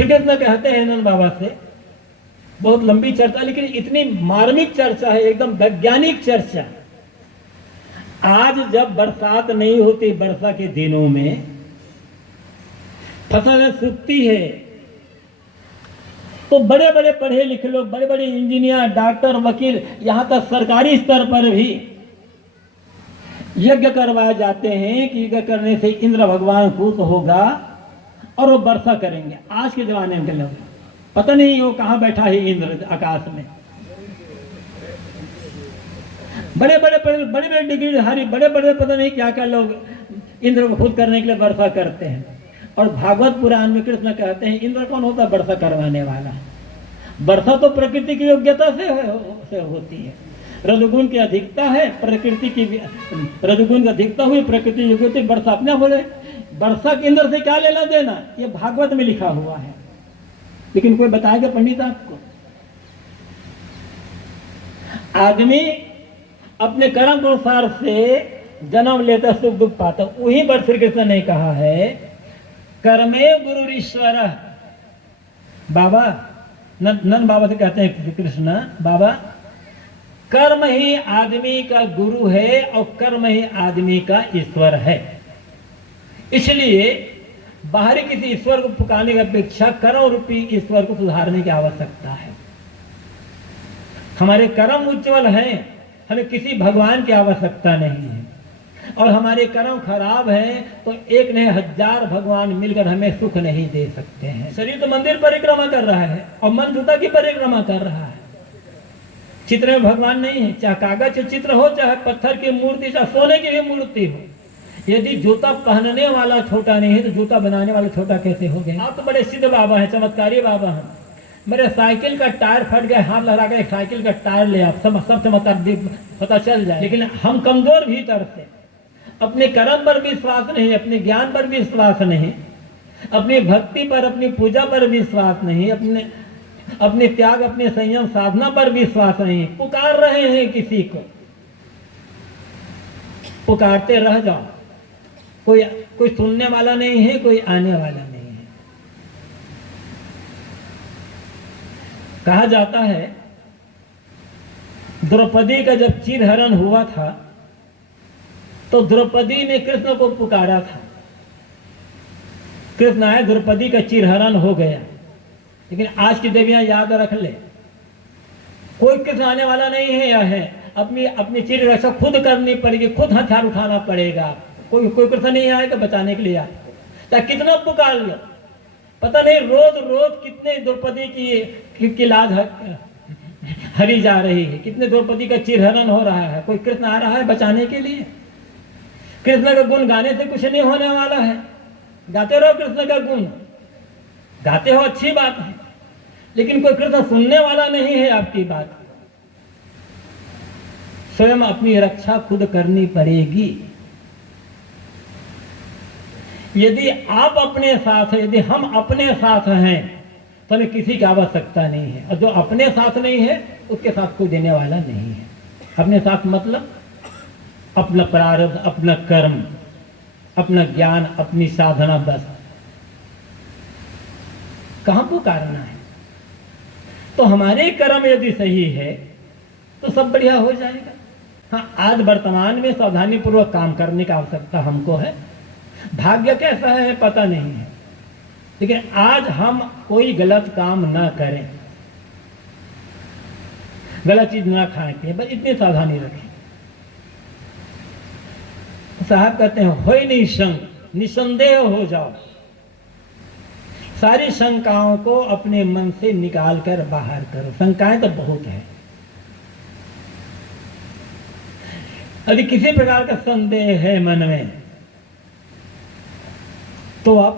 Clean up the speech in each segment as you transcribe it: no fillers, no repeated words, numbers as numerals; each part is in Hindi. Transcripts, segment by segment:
श्री कृष्ण कहते हैं नंद बाबा से, बहुत लंबी चर्चा, लेकिन इतनी मार्मिक चर्चा है, एकदम वैज्ञानिक चर्चा। आज जब बरसात नहीं होती, वर्षा के दिनों में फसलें सूखती है, तो बड़े बड़े पढ़े लिखे लोग, बड़े बड़े इंजीनियर, डॉक्टर, वकील, यहां तक सरकारी स्तर पर भी यज्ञ करवाए जाते हैं कि यज्ञ करने से इंद्र भगवान खुश होगा और वो वर्षा करेंगे। आज के जमाने में लोग पता नहीं वो कहां बैठा है इंद्र आकाश में। बड़े बड़े डिग्री धारी, बड़े बड़े पता नहीं क्या क्या लोग इंद्र को खुद करने के लिए वर्षा करते हैं। और भागवत पुराण में कृष्ण कहते हैं इंद्र कौन होता है? वर्षा करवाने वाला। वर्षा तो प्रकृति की योग्यता से होती है। रजोगुण की अधिकता है, प्रकृति की रजोगुण की अधिकता हुई, प्रकृति योग्यता, वर्षा अपने बोले। वर्षा के इंद्र से क्या लेना देना? ये भागवत में लिखा हुआ है, लेकिन कोई बताएगा पंडित आपको? आदमी अपने कर्म के अनुसार से जन्म लेता, सुख दुख पाता। वही पर श्री कृष्ण ने कहा है कर्मे गुरु ईश्वर। बाबा नंद बाबा से कहते हैं कृष्ण, बाबा कर्म ही आदमी का गुरु है और कर्म ही आदमी का ईश्वर है। इसलिए बाहरी किसी ईश्वर को पुकारने की अपेक्षा कर्म रूपी ईश्वर को सुधारने की आवश्यकता है। हमारे कर्म उज्जवल हैं, हमें किसी भगवान की आवश्यकता नहीं है। और हमारे कर्म खराब हैं तो एक नहीं हजार भगवान मिलकर हमें सुख नहीं दे सकते हैं। शरीर तो मंदिर परिक्रमा कर रहा है और मन जूता की परिक्रमा कर रहा है। चित्र में भगवान नहीं है, चाहे कागज चित्र हो, चाहे पत्थर की मूर्ति, चाहे सोने की भी मूर्ति हो। यदि जूता पहनने वाला छोटा नहीं है तो जूता बनाने वाला छोटा कैसे हो गया? आप तो बड़े सिद्ध बाबा हैं, चमत्कारी बाबा हैं। मेरे साइकिल का टायर फट गया, हाथ लगा के साइकिल का टायर ले आप, सब चमत्कार पता चल जाए। लेकिन हम कमजोर भीतर से, अपने कर्म पर विश्वास नहीं, अपने ज्ञान पर विश्वास नहीं, अपनी भक्ति पर, अपनी पूजा पर विश्वास नहीं, अपने त्याग, अपने संयम साधना पर विश्वास नहीं। पुकार रहे हैं किसी को, पुकारते रह जाओ। कोई सुनने वाला नहीं है, कोई आने वाला नहीं है। कहा जाता है द्रौपदी का जब चिरहरण हुआ था तो द्रौपदी ने कृष्ण को पुकारा था। कृष्ण आए, द्रौपदी का चिरहरण हो गया। लेकिन आज की देवियां याद रख ले, कोई कृष्ण आने वाला नहीं है। यह है अपनी चिर रक्षा खुद करनी पड़ेगी, खुद हथियार उठाना पड़ेगा। कोई कृष्ण नहीं आएगा बचाने के लिए आपको, चाहे कितना पुकार लो। पता नहीं रोज कितने द्रौपदी की लाज हरी जा रही है, कितने द्रौपदी का चिरहरण हो रहा है। कोई कृष्ण आ रहा है बचाने के लिए? कृष्ण का गुण गाने से कुछ नहीं होने वाला है। गाते रहो कृष्ण का गुण, गाते हो अच्छी बात है, लेकिन कोई कृष्ण सुनने वाला नहीं है आपकी बात। स्वयं अपनी रक्षा खुद करनी पड़ेगी। यदि आप अपने साथ हैं, यदि हम अपने साथ हैं तो हमें किसी की आवश्यकता नहीं है। और जो अपने साथ नहीं है उसके साथ कोई देने वाला नहीं है। अपने साथ मतलब अपना प्रारब्ध, अपना कर्म, अपना ज्ञान, अपनी साधना, बस। कहां पुकारना है? तो हमारे कर्म यदि सही है तो सब बढ़िया हो जाएगा। हाँ, आज वर्तमान में सावधानी पूर्वक काम करने की आवश्यकता हमको है। भाग्य कैसा है पता नहीं है, लेकिन आज हम कोई गलत काम ना करें, गलत चीज ना खाएं पिए, बस इतनी सावधानी रखें। साहब कहते हैं हो ही नहीं शंक, निसंदेह हो जाओ। सारी शंकाओं को अपने मन से निकाल कर बाहर करो। शंकाएं तो बहुत है। यदि किसी प्रकार का संदेह है मन में तो आप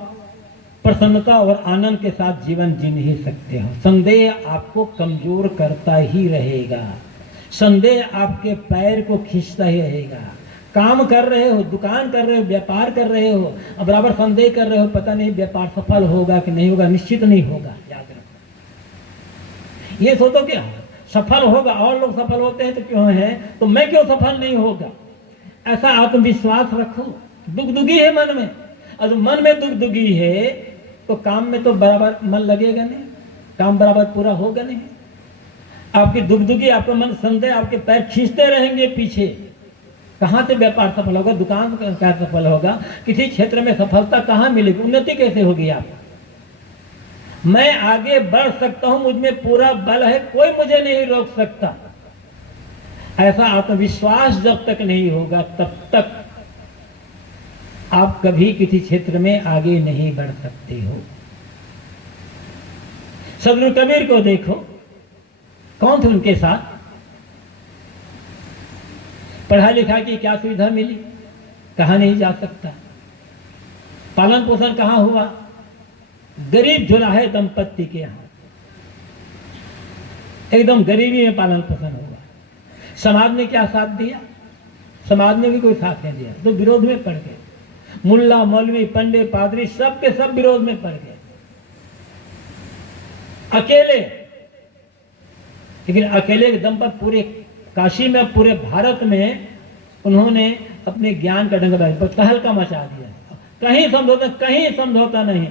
प्रसन्नता और आनंद के साथ जीवन जी नहीं सकते हो। संदेह आपको कमजोर करता ही रहेगा। संदेह आपके पैर को खींचता ही रहेगा। काम कर रहे हो, दुकान कर रहे हो, व्यापार कर रहे हो, अब बराबर संदेह कर रहे हो, पता नहीं व्यापार सफल होगा कि नहीं होगा, निश्चित नहीं होगा। याद रखो, ये सोचो क्या सफल होगा, और लोग सफल होते हैं तो क्यों है, तो मैं क्यों सफल नहीं होगा, ऐसा आत्मविश्वास रखो। दुख दुखी है मन में, और मन में दुख दुखी है तो काम में तो बराबर मन लगेगा नहीं, काम बराबर पूरा होगा नहीं। आपकी दुगदुगी, आपका मन संदेह, आपके पैर खींचते रहेंगे पीछे। कहाँ से व्यापार सफल होगा, दुकान क्या सफल होगा, किसी क्षेत्र में सफलता कहाँ मिलेगी, उन्नति कैसे होगी आप? मैं आगे बढ़ सकता हूं, मुझ में पूरा बल है, कोई मुझे नहीं रोक सकता। ऐसा आत्मविश्वास जब तक नहीं होगा तब तक आप कभी किसी क्षेत्र में आगे नहीं बढ़ सकते हो। सदगुरु कबीर को देखो, कौन थे उनके साथ? पढ़ाई लिखाई की क्या सुविधा मिली? कहा नहीं जा सकता। पालन पोषण कहां हुआ? गरीब जुलाहे दंपत्ति के यहां, एकदम गरीबी में पालन पोषण हुआ। समाज ने क्या साथ दिया? समाज ने भी कोई साथ नहीं दिया, तो विरोध में पड़ गए। मुल्ला मौलवी पंडित पादरी सब के सब विरोध में पड़ गए, अकेले। लेकिन अकेले दंपत पूरे काशी में, पूरे भारत में उन्होंने अपने ज्ञान का डंका तहलका मचा दिया। कहीं समझौता नहीं।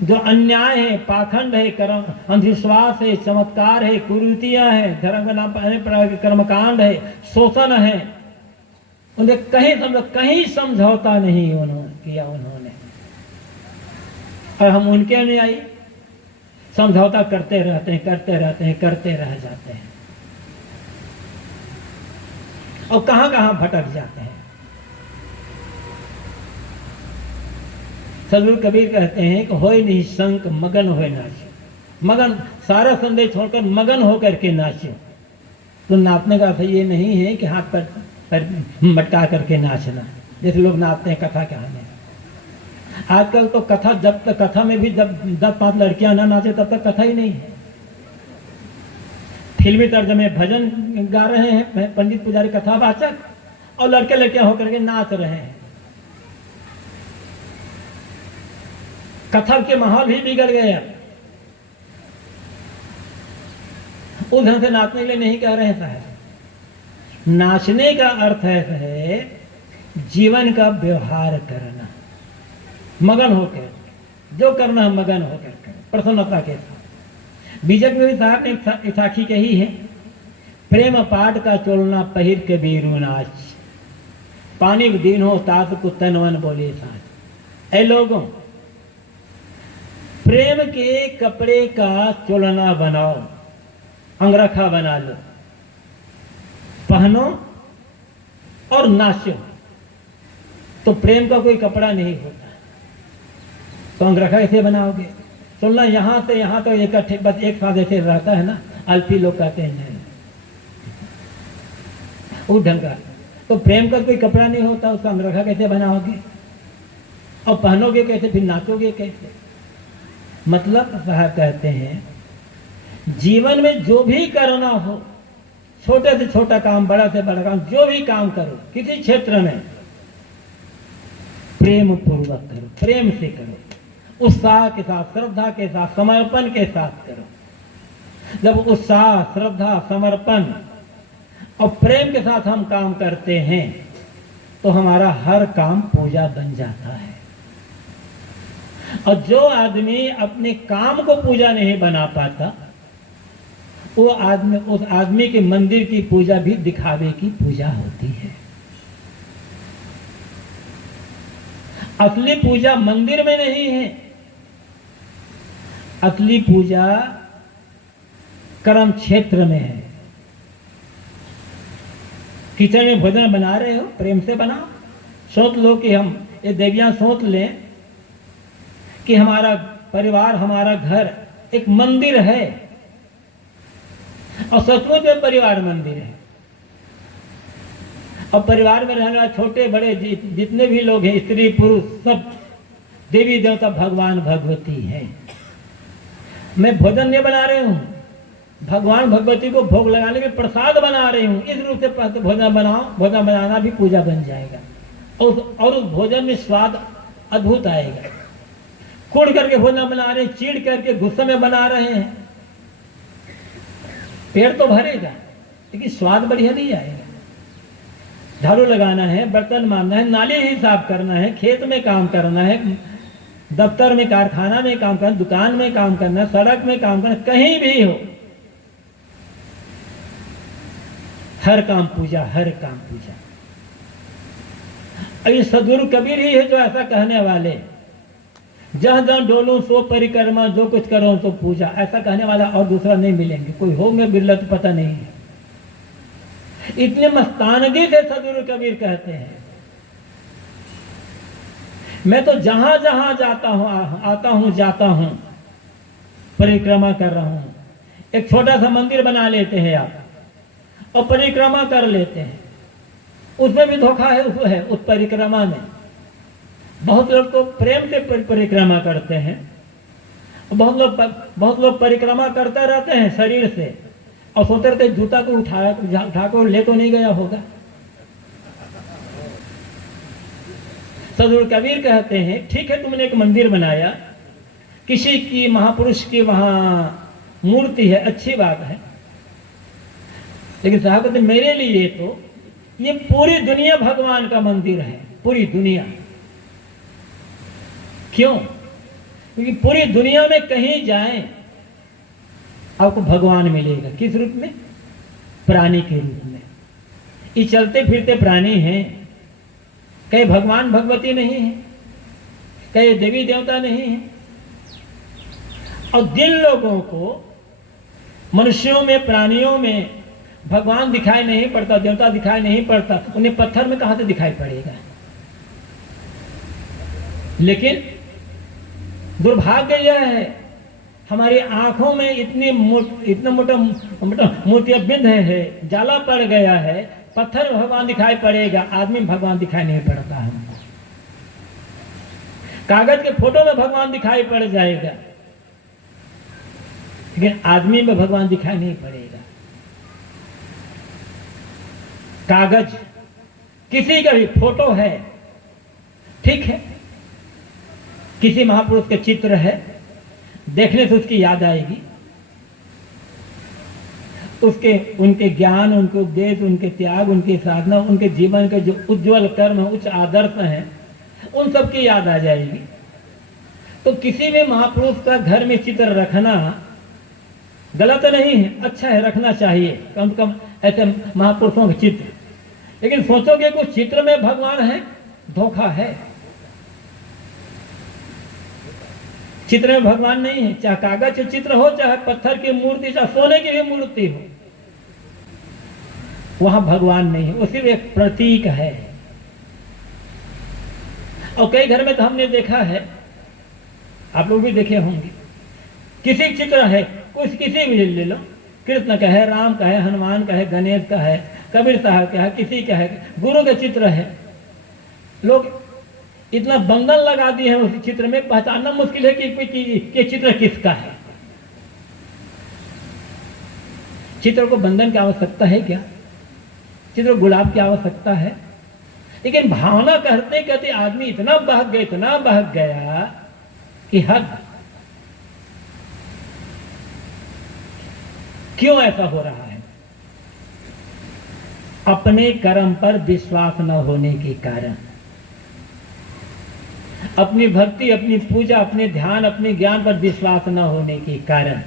जो अन्याय है, पाखंड है, अंधविश्वास है, चमत्कार है, कुरीतियां है, धर्म के नाम पर अनेक प्रकार के कर्मकांड है, शोषण है, उन्हें कहीं समझौता नहीं किया उन्होंने। और हम उनके अनुयायी समझौता करते रहते रह जाते हैं और कहां भटक जाते हैं। सदगुरु कबीर कहते हैं कि होए निशंक मगन होए नाचो। मगन, सारा संदेश छोड़कर मगन होकर के नाचो। तो नाचने का अर्थ ये नहीं है कि हाथ पर मटका करके नाचना, जैसे लोग नाचते हैं कथा कहानी। आजकल तो कथा, जब तक कथा में भी जब 10-5 लड़कियां ना नाचे तब तक कथा ही नहीं है। फिल्मी तर्जमे भजन गा रहे हैं पंडित पुजारी कथावाचक, और लड़के लड़कियां होकर के नाच रहे हैं। कथा के माहौल भी बिगड़ गया। उस ढंग से नाचने के लिए नहीं कह रहे हैं साहब। नाचने का अर्थ है जीवन का व्यवहार करना, मगन होकर, जो करना है मगन होकर कर, प्रसन्नता के साथ। बीजक में भी साहब ने साखी कही है, प्रेम पाट का चोलना पहिर के बीरू नाच, पानी दीन हो तात को तनवन बोले साच। ऐ लोगों, प्रेम के कपड़े का चोलना बनाओ, अंगरखा बना लो, पहनो और नाचो। तो प्रेम का कोई कपड़ा नहीं होता, तो अंगरखा कैसे बनाओगे? चलना यहां से यहां तो इकट्ठे बस एक साथ ऐसे रहता है ना, अल्फी लोग कहते हैं वो ढंग का। तो प्रेम का कोई कपड़ा नहीं होता, उसका अंगरखा कैसे बनाओगे और पहनोगे कैसे, फिर नाचोगे कैसे? मतलब साहब कहते हैं जीवन में जो भी करना हो, छोटे से छोटा काम, बड़ा से बड़ा काम, जो भी काम करो किसी क्षेत्र में, प्रेम पूर्वक करो, प्रेम से करो, उत्साह के साथ, श्रद्धा के साथ, समर्पण के साथ करो। जब उत्साह, श्रद्धा, समर्पण और प्रेम के साथ हम काम करते हैं तो हमारा हर काम पूजा बन जाता है। और जो आदमी अपने काम को पूजा नहीं बना पाता, वो आदमी, उस आदमी के मंदिर की पूजा भी दिखावे की पूजा होती है। असली पूजा मंदिर में नहीं है, असली पूजा कर्म क्षेत्र में है। किचन में भोजन बना रहे हो, प्रेम से बनाओ। सोच लो कि हम ये देवियां सोच लें कि हमारा परिवार, हमारा घर एक मंदिर है, और सचमुच में परिवार मंदिर है। और परिवार में रहने वाले छोटे बड़े जितने भी लोग हैं, स्त्री पुरुष, सब देवी देवता, भगवान भगवती है। मैं भोजन नहीं बना रही हूँ, भगवान भगवती को भोग लगाने के प्रसाद बना रही हूँ। इस रूप से भोजन बनाओ, भोजन बनाना भी पूजा बन जाएगा। और उस भोजन में स्वाद अद्भुत आएगा। कुड़ करके भोजन बना रहे हैं, चीड़ करके गुस्से में बना रहे हैं, पेट तो भरेगा लेकिन स्वाद बढ़िया नहीं आएगा। झाड़ू लगाना है, बर्तन मारना है, नाली ही साफ करना है, खेत में काम करना है, दफ्तर में, कारखाना में काम करना, दुकान में काम करना, सड़क में काम करना, कहीं भी हो, हर काम पूजा, हर काम पूजा। ये सदगुरु कबीर ही है जो ऐसा कहने वाले, जहां जहां डोलो सो परिक्रमा, जो कुछ करो तो पूजा, ऐसा कहने वाला और दूसरा नहीं मिलेंगे। कोई होंगे बिरला तो पता नहीं है। इतने मस्तानगी से सदगुरु कबीर कहते हैं, मैं तो जहां जहां जाता हूं, आता हूं, जाता हूं, परिक्रमा कर रहा हूं। एक छोटा सा मंदिर बना लेते हैं आप और परिक्रमा कर लेते हैं, उसमें भी धोखा है उस परिक्रमा में। बहुत लोग तो प्रेम से परिक्रमा करते हैं, बहुत लोग परिक्रमा करते रहते हैं शरीर से, और सोचते रहते जूता को उठा को ले तो नहीं गया होगा। सदगुरु कबीर कहते हैं, ठीक है तुमने एक मंदिर बनाया, किसी की महापुरुष की वहां मूर्ति है, अच्छी बात है, लेकिन साहब कहते मेरे लिए तो ये पूरी दुनिया भगवान का मंदिर है, पूरी दुनिया। क्यों? क्योंकि पूरी दुनिया में कहीं जाएं आपको भगवान मिलेगा। किस रूप में? प्राणी के रूप में। ये चलते फिरते प्राणी हैं, कहीं भगवान भगवती नहीं है, कहीं देवी देवता नहीं है। और जिन लोगों को मनुष्यों में, प्राणियों में भगवान दिखाई नहीं पड़ता, देवता दिखाई नहीं पड़ता, उन्हें पत्थर में कहां से दिखाई पड़ेगा? लेकिन दुर्भाग्य यह है, हमारी आंखों में इतना मोटा मोतियाबिंद है, जाला पड़ गया है, पत्थर में भगवान दिखाई पड़ेगा, आदमी में भगवान दिखाई नहीं पड़ता है। कागज के फोटो में भगवान दिखाई पड़ जाएगा, लेकिन आदमी में भगवान दिखाई नहीं पड़ेगा। कागज किसी का भी फोटो है, ठीक है, किसी महापुरुष के चित्र है, देखने से उसकी याद आएगी, उसके उनके ज्ञान, उनके उपदेश, उनके त्याग, उनकी साधना, उनके जीवन के जो उज्जवल कर्म है, उच्च आदर्श हैं, उन सब की याद आ जाएगी। तो किसी भी महापुरुष का घर में चित्र रखना गलत नहीं है, अच्छा है, रखना चाहिए कम से कम ऐसे महापुरुषों के चित्र। लेकिन सोचोगे कुछ चित्र में भगवान है, धोखा है। चित्र में भगवान नहीं है, चाहे कागज के चित्र हो, चाहे पत्थर की मूर्ति, चाहे सोने की भी मूर्ति हो, वहां भगवान नहीं है, वो सिर्फ एक प्रतीक है। और कई घर में तो हमने देखा है, आप लोग भी देखे होंगे, किसी चित्र है, कुछ किसी भी ले लो, कृष्ण का है, राम का है, हनुमान का है, गणेश का है, कबीर साहब का है, किसी का है, गुरु का चित्र है, लोग इतना बंधन लगा दिए हैं उस चित्र में, पहचानना मुश्किल है कि चित्र किसका है। चित्र को बंधन की आवश्यकता है क्या? चित्र गुलाब की आवश्यकता है? लेकिन भावना कहते कहते आदमी इतना बहक गया कि हद। क्यों ऐसा हो रहा है? अपने कर्म पर विश्वास न होने के कारण, अपनी भक्ति, अपनी पूजा, अपने ध्यान, अपने ज्ञान पर विश्वास न होने के कारण।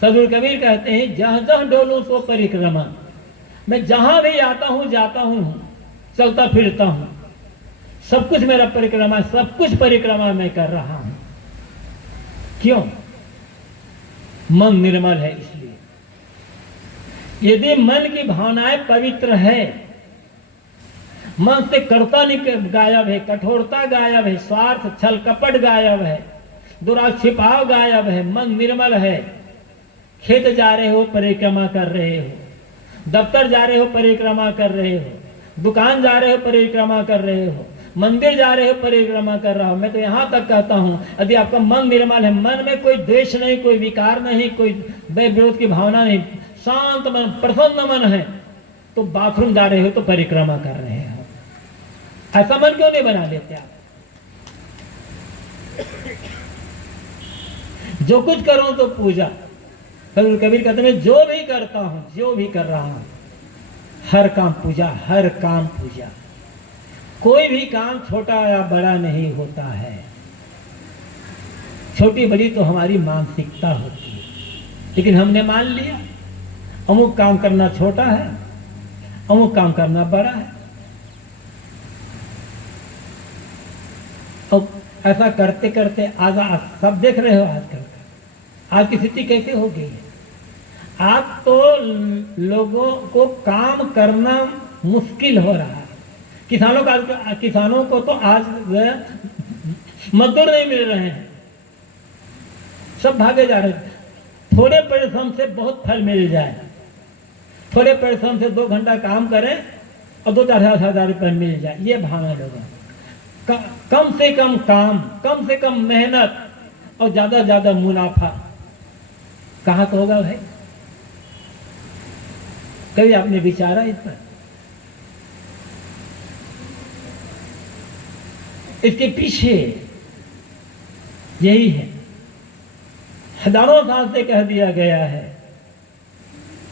सदगुरु कबीर कहते हैं, जहां जहां डोलूं सो परिक्रमा, मैं जहां भी आता हूं, जाता हूं, चलता फिरता हूं, सब कुछ मेरा परिक्रमा, सब कुछ परिक्रमा मैं कर रहा हूं। क्यों? मन निर्मल है इसलिए। यदि मन की भावनाएं पवित्र है, मन से कड़ता गायब है, कठोरता गायब है, स्वार्थ, छल कपट गायब है, दुराक्षिपाव गायब है, मन निर्मल है, खेत जा रहे हो परिक्रमा कर रहे हो, दफ्तर जा रहे हो परिक्रमा कर रहे हो, दुकान जा रहे हो परिक्रमा कर रहे हो, मंदिर जा रहे हो परिक्रमा कर रहा हो, मैं तो यहां तक कहता हूं, यदि आपका मन निर्मल है, मन में कोई द्वेष नहीं, कोई विकार नहीं, कोई विरोध की भावना नहीं, शांत मन, प्रसन्न मन है, तो बाथरूम जा रहे हो तो परिक्रमा कर रहे हो। ऐसा मन क्यों नहीं बना लेते आप? जो कुछ करो तो पूजा। कबीर कहते हैं, जो भी करता हूं, जो भी कर रहा हूं, हर काम पूजा, हर काम पूजा। कोई भी काम छोटा या बड़ा नहीं होता है। छोटी बड़ी तो हमारी मानसिकता होती है, लेकिन हमने मान लिया अमुक काम करना छोटा है, अमुक काम करना बड़ा है। तो ऐसा करते करते आज आप सब देख रहे हो आजकल आज की स्थिति कैसे हो गई है। आज तो लोगों को काम करना मुश्किल हो रहा है। किसानों को तो आज मजदूर नहीं मिल रहे हैं, सब भागे जा रहे हैं। थोड़े परिश्रम से बहुत फल मिल जाए, थोड़े परिश्रम से 2 घंटा काम करें और 2-4 हजार रुपये मिल जाए, ये भाव है लोगों का। कम से कम काम, कम से कम मेहनत और ज्यादा ज्यादा मुनाफा कहाँ से होगा भाई? कभी आपने विचारा इस पर? इसके पीछे यही है, हजारों साल से कह दिया गया है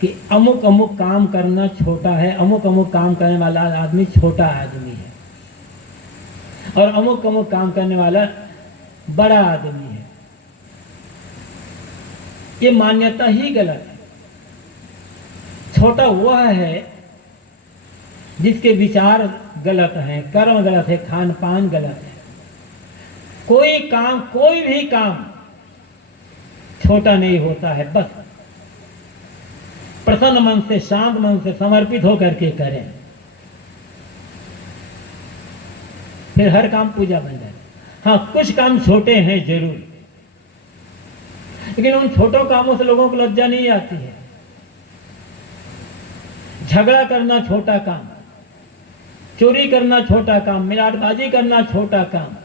कि अमुक अमुक काम करना छोटा है, अमुक अमुक काम करने वाला आदमी छोटा आदमी है और अमुक अमुक काम करने वाला बड़ा आदमी है। ये मान्यता ही गलत है। छोटा वह है जिसके विचार गलत हैं, कर्म गलत है, खान पान गलत है। कोई काम, कोई भी काम छोटा नहीं होता है। बस प्रसन्न मन से, शांत मन से, समर्पित होकर के करें, फिर हर काम पूजा बन जाए। हाँ, कुछ काम छोटे हैं जरूर, लेकिन उन छोटों कामों से लोगों को लज्जा नहीं आती है। झगड़ा करना छोटा काम, चोरी करना छोटा काम, मिलाटबाजी करना छोटा काम,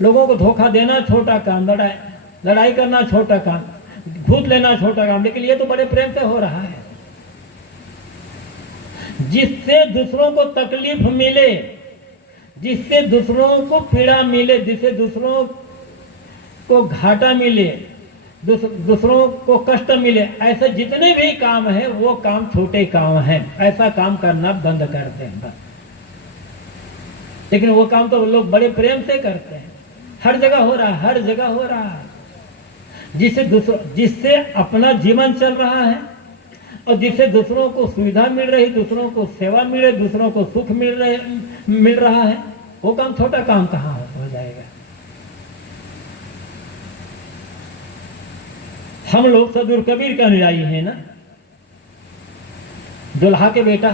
लोगों को धोखा देना छोटा काम, लड़ाई करना छोटा काम, घूस लेना छोटा काम, लेकिन ये तो बड़े प्रेम से हो रहा है। जिससे दूसरों को तकलीफ मिले, जिससे दूसरों को पीड़ा मिले, जिससे दूसरों को घाटा मिले, दूसरों को कष्ट मिले, ऐसे जितने भी काम हैं वो काम छोटे काम हैं। ऐसा काम करना बंद करते हैं बस। लेकिन वो काम तो लोग बड़े प्रेम से करते हैं। हर जगह हो रहा है, हर जगह हो रहा है। जिससे अपना जीवन चल रहा है और जिससे दूसरों को सुविधा मिल रही, दूसरों को सेवा मिल रही, दूसरों को सुख मिल रहा है, वो काम छोटा काम कहाँ हो जाएगा। हम लोग सदगुरु कबीर का अनुयायी है ना। दुल्हा के बेटा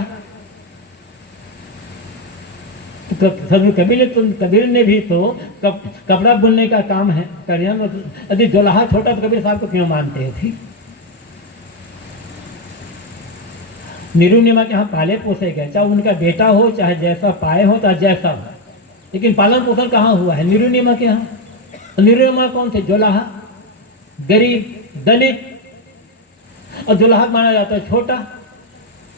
तो सदगुरु कबीर ने भी तो कपड़ा बुनने का काम है करिए। यदि दुल्हा छोटा तो कबीर साहब को क्यों मानते थे? निरुनिमा के यहाँ पाले पोसे गए, चाहे उनका बेटा हो, चाहे जैसा पाए हो, चाहे जैसा हो, लेकिन पालन पोषण कहाँ हुआ है? निरुनिमा के यहाँ। निरुनिमा कौन थे? दुल्हा, गरीब, दलित, और दुल्हा माना जाता है छोटा।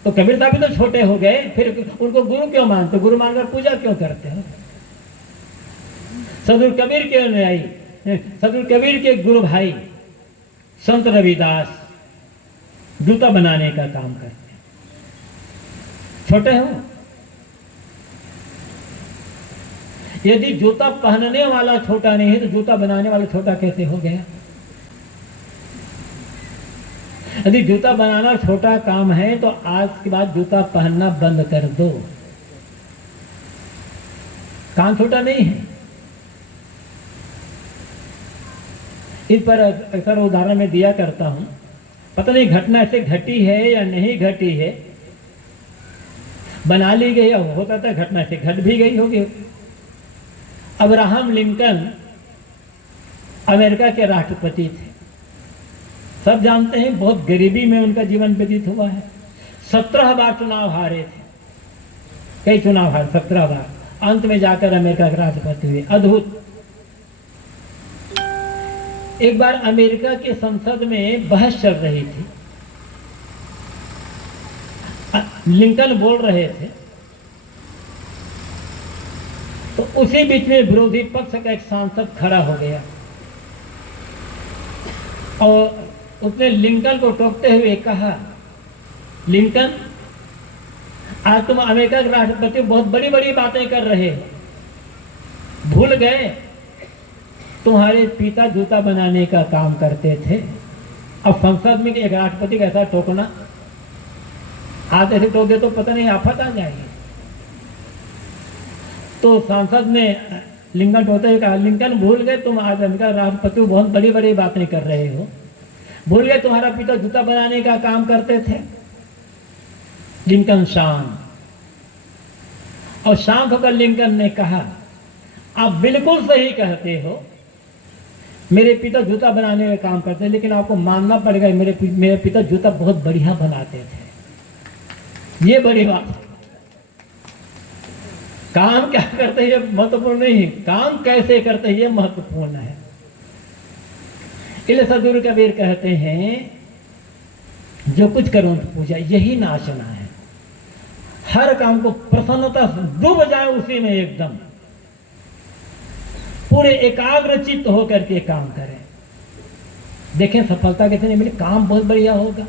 तो कबीर साहब भी तो छोटे हो गए, फिर उनको गुरु क्यों मानते? गुरु मानकर पूजा क्यों करते हो? सदगुरु कबीर के अनुयायी, सदगुरु कबीर के गुरु भाई संत रविदास जूता बनाने का काम करते हैं। छोटे हो? यदि जूता पहनने वाला छोटा नहीं है तो जूता बनाने वाला छोटा कैसे हो गया? यदि जूता बनाना छोटा काम है तो आज के बाद जूता पहनना बंद कर दो। काम छोटा नहीं है। इस पर अक्सर उदाहरण में दिया करता हूं। पता नहीं घटना ऐसे घटी है या नहीं घटी है, बना ली गई, होता था घटना से घट भी गई होगी। अब्राहम लिंकन अमेरिका के राष्ट्रपति थे, सब जानते हैं। बहुत गरीबी में उनका जीवन व्यतीत हुआ है। 17 बार चुनाव हारे थे, कई चुनाव हारे, 17 बार। अंत में जाकर अमेरिका के राष्ट्रपति हुए। अद्भुत। एक बार अमेरिका के संसद में बहस चल रही थी, लिंकन बोल रहे थे, तो उसी बीच में विरोधी पक्ष का एक सांसद खड़ा हो गया और उसने लिंकन को टोकते हुए कहा, लिंकन, आज तुम अमेरिका के राष्ट्रपति बहुत बड़ी बड़ी बातें कर रहे हो, भूल गए तुम्हारे पिता जूता बनाने का काम करते थे। अब संसद में एक राष्ट्रपति का ऐसा टोकना, हाथ ऐसे टोक दे तो पता नहीं आफत आ जाएगी। तो सांसद ने लिंकन टोकते हुए कहा, लिंकन भूल गए तुम आज अमेरिका राष्ट्रपति बहुत बड़ी बड़ी बातें कर रहे हो, भूल गए तुम्हारा पिता जूता बनाने का काम करते थे। लिंकन शांत, और शांत होकर लिंकन ने कहा, आप बिल्कुल सही कहते हो, मेरे पिता जूता बनाने का काम करते हैं, लेकिन आपको मानना पड़ेगा मेरे पिता जूता बहुत बढ़िया बनाते थे। ये बड़ी बात है। काम क्या करते हैं ये महत्वपूर्ण नहीं, काम कैसे करते हैं ये महत्वपूर्ण है। इसलिए सदगुरु कबीर कहते हैं, जो कुछ करो पूजा यही नाचना है। हर काम को प्रसन्नता डूब जाए उसी में, एकदम पूरे एकाग्रचित्त होकर के काम करें। देखें सफलता कैसे नहीं मिली, काम बहुत बढ़िया होगा,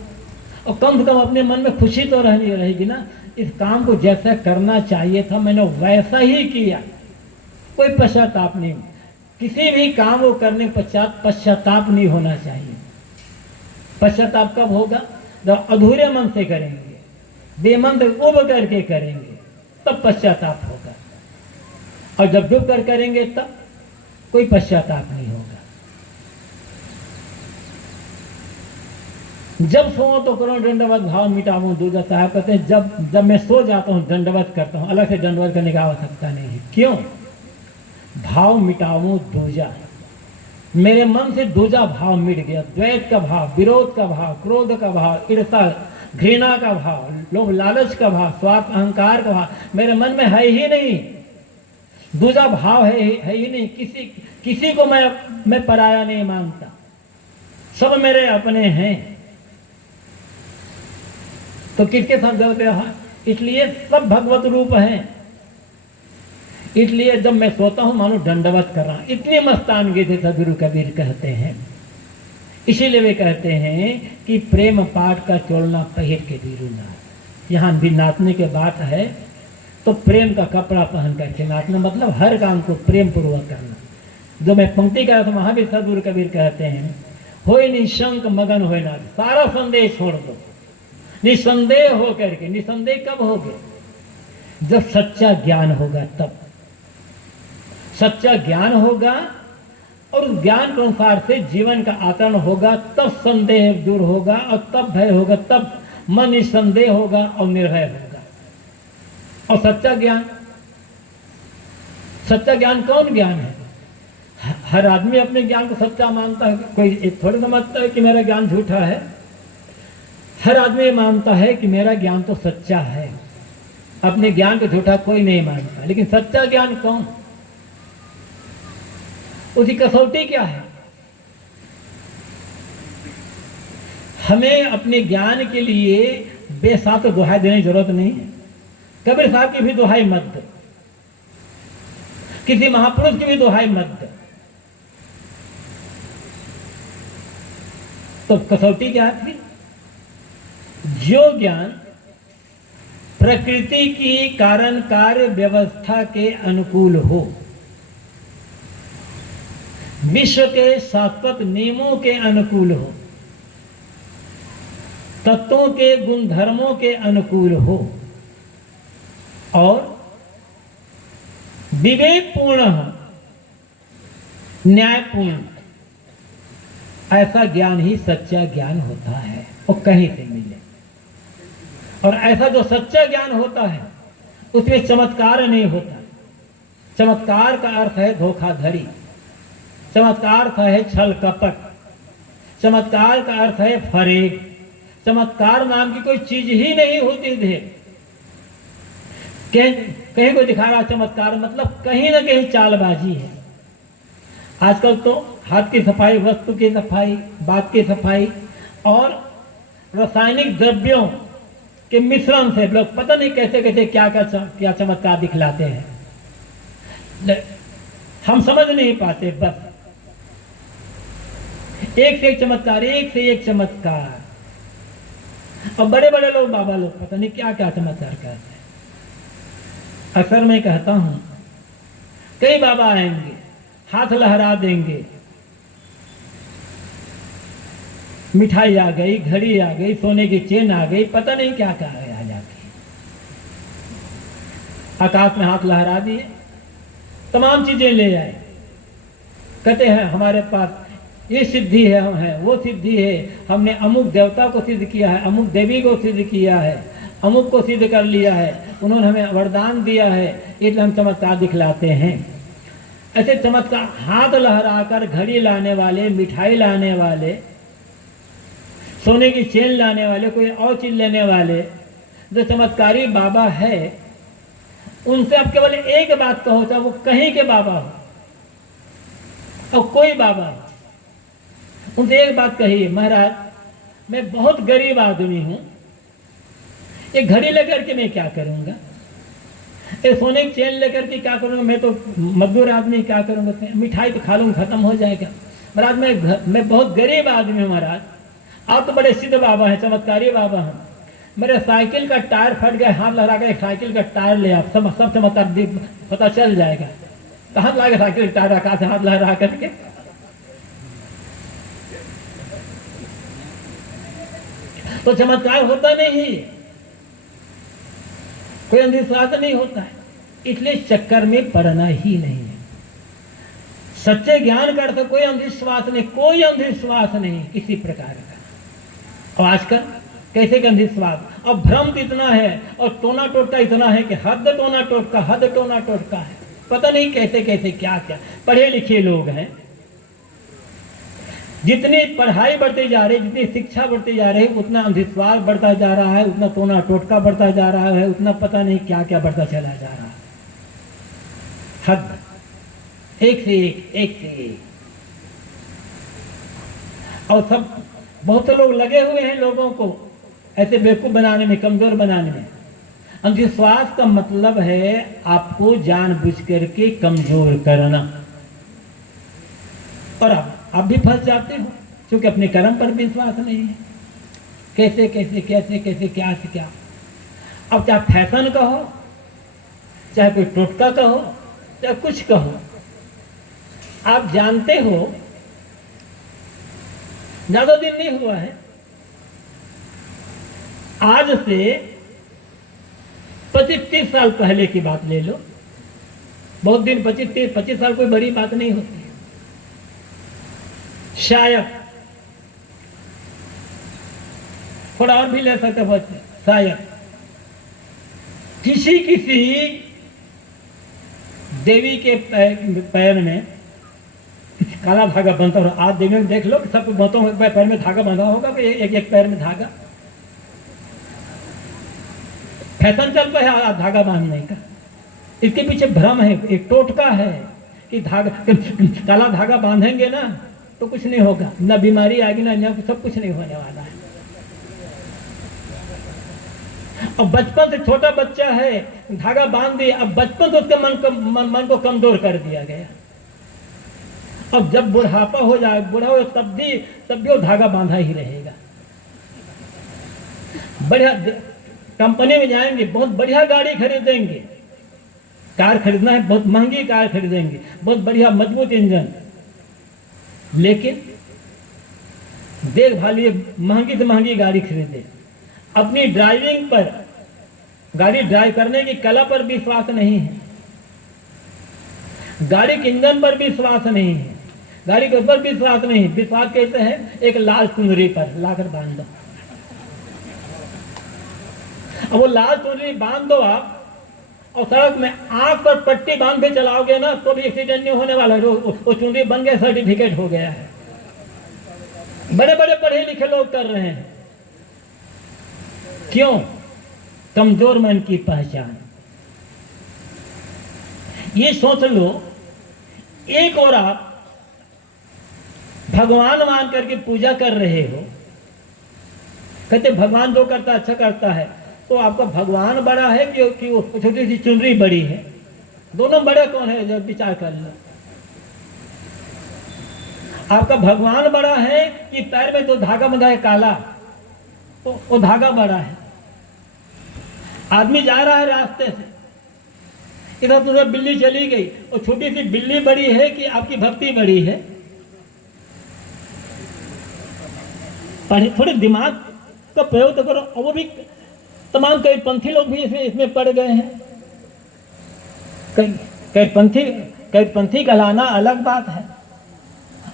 और कम से कम अपने मन में खुशी तो रहेगी ना, इस काम को जैसा करना चाहिए था मैंने वैसा ही किया, कोई पश्चाताप नहीं। किसी भी काम को करने पश्चात पश्चाताप नहीं होना चाहिए। पश्चाताप कब होगा? जब अधूरे मन से करेंगे, बेमन से उब करके करेंगे, तब पश्चाताप होगा। और जब डूब कर करेंगे तब कोई पश्चाताप नहीं होगा। जब सो तो करो दंडवत भाव मिटाऊं दूजा। साहब कहते हैं, जब मैं सो जाता हूं दंडवत करता हूं, अलग से दंडवत करने की आवश्यकता नहीं है। क्यों? भाव मिटाऊं दूजा, मेरे मन से दूजा भाव मिट गया। द्वैत का भाव, विरोध का भाव, क्रोध का भाव, ईर्ष्या घृणा का भाव, लोभ लालच का भाव, स्वार्थ अहंकार का भाव मेरे मन में है ही नहीं। दूजा भाव है ही नहीं। किसी को मैं पराया नहीं मानता, सब मेरे अपने हैं। तो किसके साथ गलत व्यवहार? इसलिए सब भगवत रूप हैं। इसलिए जब मैं सोता हूं मानो दंडवत कर रहा हूं, इतनी मस्तानगी से सदगुरु कबीर कहते हैं। इसीलिए वे कहते हैं कि प्रेम पाठ का चोलना पहिर के बीरू नाच। यहाँ भी नाचने के बात है तो प्रेम का कपड़ा पहन करके नाचना, मतलब हर काम को प्रेम पूर्वक करना। जो मैं पंक्ति कह रहा था वहां भी सदगुरु कबीर कहते हैं, होए निशंक मगन होए नाच, सारा संदेह छोड़ दो, निसंदेह हो करके। निसंदेह कब होगे? जब सच्चा ज्ञान होगा, तब सच्चा ज्ञान होगा और उस ज्ञान के अनुसार से जीवन का आचरण होगा, तब संदेह दूर होगा और तब भय होगा, तब मन निसंदेह होगा और निर्भय होगा। और सच्चा ज्ञान कौन ज्ञान है? हर आदमी अपने ज्ञान को सच्चा मानता है, कोई थोड़ी समझता है कि मेरा ज्ञान झूठा है। हर आदमी मानता है कि मेरा ज्ञान तो सच्चा है, अपने ज्ञान को झूठा कोई नहीं मानता। लेकिन सच्चा ज्ञान कौन? उसकी कसौटी क्या है? हमें अपने ज्ञान के लिए बेसात दुहाई देने की जरूरत नहीं है। कबीर साहब की भी दुहाई मत दो, किसी महापुरुष की भी दुहाई मत दो। तो कसौटी क्या थी? जो ज्ञान प्रकृति की कारण कार्य व्यवस्था के अनुकूल हो, विश्व के शाश्वत नियमों के अनुकूल हो, तत्वों के गुणधर्मों के अनुकूल हो और विवेकपूर्ण हो, न्यायपूर्ण, ऐसा ज्ञान ही सच्चा ज्ञान होता है। वो कहीं से मिले। और ऐसा जो सच्चा ज्ञान होता है उसमें चमत्कार नहीं होता। चमत्कार का अर्थ है धोखाधड़ी, चमत्कार का है छल कपट, चमत्कार का अर्थ है फरेब। चमत्कार नाम की कोई चीज ही नहीं होती है। कहीं कोई दिखा रहा चमत्कार, मतलब कहीं ना कहीं चालबाजी है। आजकल तो हाथ की सफाई, वस्तु की सफाई, बात की सफाई और रासायनिक द्रव्यों के मिश्रण से लोग पता नहीं कैसे कैसे क्या चमत्कार दिखलाते हैं। हम समझ नहीं पाते, बस एक से एक चमत्कार, एक से एक चमत्कार। और बड़े बड़े लोग, बाबा लोग पता नहीं क्या क्या चमत्कार करते हैं। अक्सर मैं कहता हूं, कई बाबा आएंगे हाथ लहरा देंगे, मिठाई आ गई, घड़ी आ गई, सोने की चेन आ गई, पता नहीं क्या क्या आ जाती है। आकाश में हाथ लहरा दिए, तमाम चीजें ले आए, कहते हैं हमारे पास ये सिद्धि है, हम है वो सिद्धि है, हमने अमुक देवता को सिद्ध किया है, अमुक देवी को सिद्ध किया है, अमुक को सिद्ध कर लिया है, उन्होंने हमें वरदान दिया है, इसलिए हम चमत्कार दिखलाते हैं। ऐसे चमत्कार हाथ लहराकर घड़ी लाने वाले, मिठाई लाने वाले, सोने की चेन लाने वाले, कोई और चीज लेने वाले जो चमत्कारी बाबा है, उनसे आप केवल एक बात कहो, चाहे वो कहीं के बाबा हो और कोई बाबा हो, उनसे एक बात कहिए, महाराज मैं बहुत गरीब आदमी हूं, ये घड़ी लेकर के मैं क्या करूंगा, ये सोने की चेन लेकर के क्या करूंगा, मैं तो मजदूर आदमी क्या करूंगा, मिठाई तो खा लूंगा खत्म हो जाएगा। महाराज मैं बहुत गरीब आदमी हूं, महाराज आप तो बड़े सिद्ध बाबा हैं, चमत्कारी बाबा हैं, मेरे साइकिल का टायर फट गया, हाथ लगा कर एक साइकिल का टायर ले आप, सब चमत्कार पता चल जाएगा। कहाँ लगा साइकिल का टायर, आकाश से हाथ लगा करके। तो चमत्कार होता नहीं, कोई अंधविश्वास नहीं होता है, इसलिए चक्कर में पड़ना ही नहीं है। सच्चे ज्ञान का अर्थ कोई अंधविश्वास नहीं, कोई अंधविश्वास नहीं किसी प्रकार का। और आजकल कैसे का अंधविश्वास, और भ्रम इतना है और टोना टोटका इतना है कि हद टोना टोटका, हद टोना टोटका है, पता नहीं कैसे कैसे क्या क्या। पढ़े लिखे लोग हैं, जितनी पढ़ाई बढ़ती जा रही, जितनी शिक्षा बढ़ती जा रही, उतना अंधविश्वास बढ़ता जा रहा है, उतना टोना टोटका बढ़ता जा रहा है, उतना पता नहीं क्या क्या बढ़ता चला जा रहा है। हद एक से एक से एक। और सब बहुत से लोग लगे हुए हैं लोगों को ऐसे बेवकूफ बनाने में, कमजोर बनाने में। अंधविश्वास का मतलब है आपको जानबूझ करके कमजोर करना, और आप भी फंस जाते हो क्योंकि अपने कर्म पर विश्वास नहीं है। कैसे कैसे कैसे कैसे क्या से क्या। अब चाहे फैशन कहो, चाहे कोई टोटका कहो, चाहे कुछ कहो, आप जानते हो, ज्यादा दिन नहीं हुआ है, आज से 25-30 साल पहले की बात ले लो, बहुत दिन, 25 साल कोई बड़ी बात नहीं होती, शायद थोड़ा और भी ले सकते बच्चे, शायद किसी देवी के पैर में काला धागा बंधा हो। आज देवी में देख लो कि सब बहुतों के पैर में धागा बंधा होगा, एक पैर में धागा। फैशन चल रहा है आज धागा बांधने का, इसके पीछे भ्रम है, एक टोटका है कि काला धागा बांधेंगे ना तो कुछ नहीं होगा, ना बीमारी आएगी ना सब कुछ नहीं होने वाला है। अब बचपन से छोटा बच्चा है, धागा बांध दिया, अब बचपन से उसके मन को कमजोर कर दिया गया। अब जब बुढ़ापा हो जाए, बूढ़ा हो तब भी वो धागा बांधा ही रहेगा। बढ़िया कंपनी में जाएंगे, बहुत बढ़िया गाड़ी खरीदेंगे, कार खरीदना है बहुत महंगी कार खरीदेंगे, बहुत बढ़िया मजबूत इंजन, लेकिन देखभाल महंगी से महंगी गाड़ी खरीदे, अपनी ड्राइविंग पर, गाड़ी ड्राइव करने की कला पर विश्वास नहीं है, गाड़ी के इंजन पर विश्वास नहीं है, गाड़ी के ऊपर विश्वास नहीं। विश्वास कैसे है, एक लाल चुनरी पर लाकर बांध दो, अब वो लाल चुनरी बांध दो आप, और सड़क में आंख पर पट्टी बांध के चलाओगे ना तो भी एक्सीडेंट नहीं होने वाला, वो चुनरी बन गया, सर्टिफिकेट हो गया है। बड़े बड़े पढ़े लिखे लोग कर रहे हैं, क्यों? कमजोर मन की पहचान। ये सोच लो, एक और आप भगवान मान करके पूजा कर रहे हो, कहते भगवान जो करता अच्छा करता है, तो आपका भगवान बड़ा है कि वो छोटी सी चुनरी बड़ी है? दोनों बड़े कौन है, जब विचार कर लो। आपका भगवान बड़ा है कि पैर में जो धागा बंधा है काला, तो वो धागा बड़ा है। आदमी जा रहा है रास्ते से, इधर तो उधर बिल्ली चली गई, और छोटी सी बिल्ली बड़ी है कि आपकी भक्ति बड़ी है? थोड़े दिमाग का प्रयोग तो करो। और वो भी तमाम कईपंथी लोग भी इसमें पड़ गए हैं। कईपंथी कहलाना अलग बात है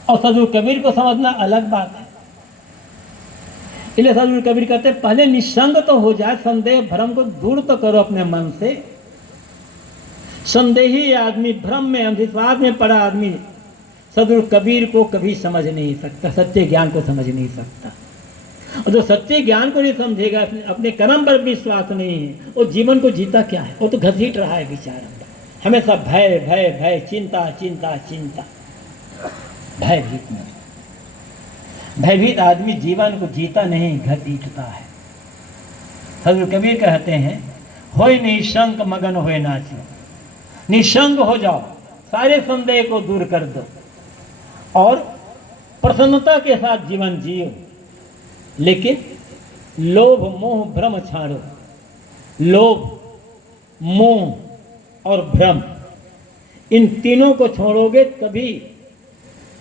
और सदगुरु कबीर को समझना अलग बात है। इसलिए सदगुरु कबीर कहते हैं पहले निसंग तो हो जाए, संदेह भ्रम को दूर तो करो अपने मन से। संदेही आदमी, भ्रम में अंधविश्वास में पड़ा आदमी सदगुरु कबीर को कभी समझ नहीं सकता, सच्चे ज्ञान को समझ नहीं सकता। और जो सच्चे ज्ञान को नहीं समझेगा, अपने कर्म पर विश्वास नहीं है, वो जीवन को जीता क्या है? वो तो घसीट रहा है बेचारा, हमेशा भय भय भय, चिंता चिंता चिंता, भयभीत में। भयभीत आदमी जीवन को जीता नहीं, घसीटता है। सदगुरु कबीर कहते हैं होय निशंक मगन होय नाचो, निशंक हो जाओ, सारे संदेह को दूर कर दो और प्रसन्नता के साथ जीवन जियो। लेकिन लोभ मोह भ्रम छाड़ो। लोभ, मोह और भ्रम, इन तीनों को छोड़ोगे तभी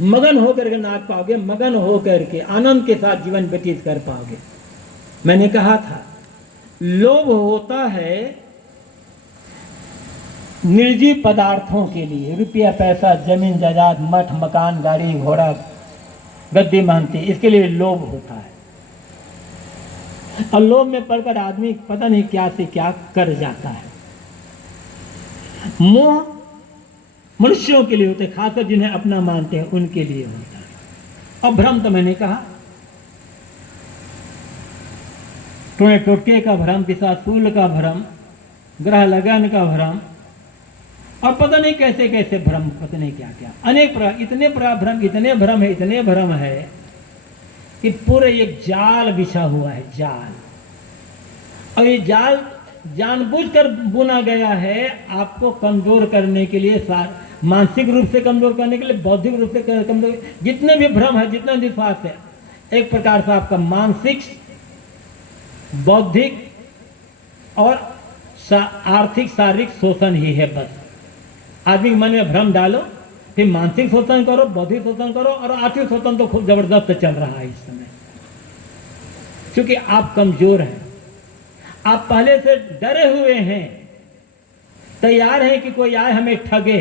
मगन होकर के नाच पाओगे, मगन होकर के आनंद के साथ जीवन व्यतीत कर पाओगे। मैंने कहा था लोभ होता है निर्जीव पदार्थों के लिए, रुपया पैसा जमीन जायदाद मठ मकान गाड़ी घोड़ा गद्दी महंती, इसके लिए लोभ होता है। और लोभ में पड़कर आदमी पता नहीं क्या से क्या कर जाता है। मोह मनुष्यों के लिए होते, खासकर जिन्हें अपना मानते हैं उनके लिए होता है। और भ्रम तो मैंने कहा टोए टोटके का भ्रम, पिशासूल का भ्रम, ग्रह लगन का भ्रम, और पता नहीं कैसे कैसे भ्रम, पता नहीं क्या क्या अनेक इतने भ्रम, इतने भ्रम है, इतने भ्रम है कि पूरे एक जाल बिछा हुआ है, जाल। और ये जाल जानबूझकर बुना गया है आपको कमजोर करने के लिए, मानसिक रूप से कमजोर करने के लिए, बौद्धिक रूप से कमजोर, जितने भी भ्रम है, जितना विश्वास है, एक प्रकार से आपका मानसिक, बौद्धिक और आर्थिक शारीरिक शोषण ही है। बस आदमी के मन में भ्रम डालो, फिर मानसिक शोषण करो, बौद्धिक शोषण करो, और आर्थिक शोषण तो खूब जबरदस्त चल रहा है इस समय, क्योंकि आप कमजोर हैं, आप पहले से डरे हुए हैं, तैयार हैं कि कोई आए हमें ठगे,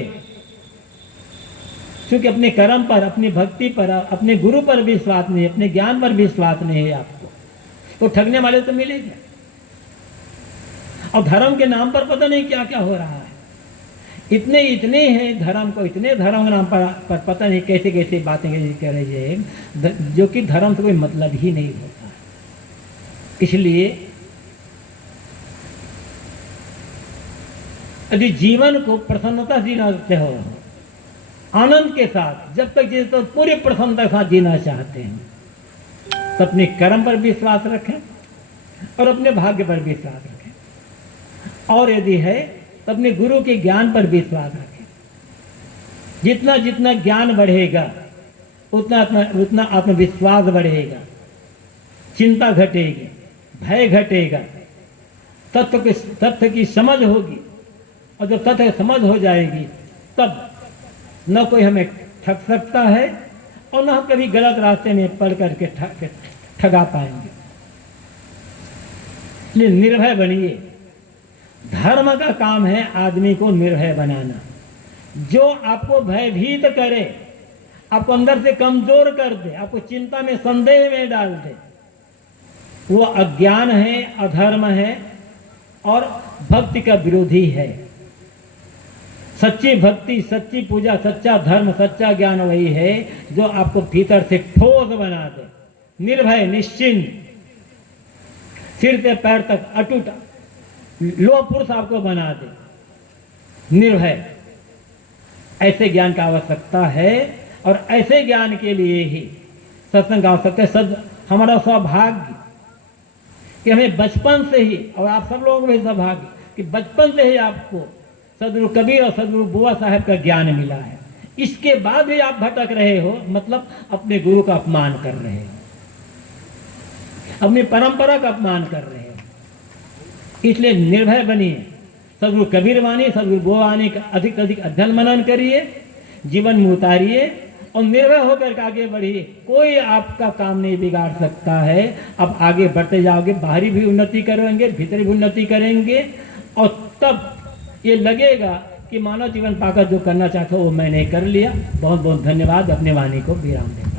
क्योंकि अपने कर्म पर, अपनी भक्ति पर, अपने गुरु पर विश्वास नहीं, अपने ज्ञान पर विश्वास नहीं है आपको, तो ठगने वाले तो मिलेंगे। और धर्म के नाम पर पता नहीं क्या क्या हो रहा है, इतने हैं धर्म को, इतने धर्म के नाम पर पता नहीं कैसे कैसे बातें कह रहे हैं, जो कि धर्म से कोई मतलब ही नहीं होता। इसलिए यदि जीवन को प्रसन्नता जीना चाहते हो, आनंद के साथ, जब तक जिस तो पूरी प्रसन्नता के साथ जीना चाहते हैं, तो अपने कर्म पर विश्वास रखें और अपने भाग्य पर विश्वास रखें, और यदि है तो अपने गुरु के ज्ञान पर विश्वास रखें। जितना जितना ज्ञान बढ़ेगा उतना उतना आत्मविश्वास बढ़ेगा, चिंता घटेगी, भय घटेगा, तथ्य की समझ होगी, और जब तथ्य समझ हो जाएगी तब न कोई हमें ठग सकता है और न हम कभी गलत रास्ते में पड़ करके ठगा पाएंगे। इसलिए निर्भय बनिए। धर्म का काम है आदमी को निर्भय बनाना। जो आपको भयभीत करे, आपको अंदर से कमजोर कर दे, आपको चिंता में संदेह में डाल दे, वो अज्ञान है, अधर्म है और भक्ति का विरोधी है। सच्ची भक्ति, सच्ची पूजा, सच्चा धर्म, सच्चा ज्ञान वही है जो आपको भीतर से ठोस बना दे, निर्भय, निश्चिंत, सिर से पैर तक अटूट, लोह पुरुष आपको बना दे, निर्भय। ऐसे ज्ञान की आवश्यकता है और ऐसे ज्ञान के लिए ही सत्संग की आवश्यकता है। हमारा सौभाग्य कि हमें बचपन से ही, और आप सब लोगों को भी सौभाग्य कि बचपन से ही आपको सदगुरु कबीर और सदगुरु बुआ साहब का ज्ञान मिला है। इसके बाद भी आप भटक रहे हो, मतलब अपने गुरु का अपमान कर रहे हो, अपनी परंपरा का अपमान कर रहे हो। इसलिए निर्भय बनिए, सदगुरु कबीर वाणी, सदगुरु गो वाणी का अधिक से अधिक अध्ययन मनन करिए, जीवन में उतारिए और निर्भय होकर के आगे बढ़िए। कोई आपका काम नहीं बिगाड़ सकता है। अब आगे बढ़ते जाओगे, बाहरी भी उन्नति करेंगे, भीतरी भी उन्नति करेंगे और तब ये लगेगा कि मानव जीवन पाकर जो करना चाहता हो वो मैंने कर लिया। बहुत बहुत धन्यवाद। अपने वाणी को विराम दें।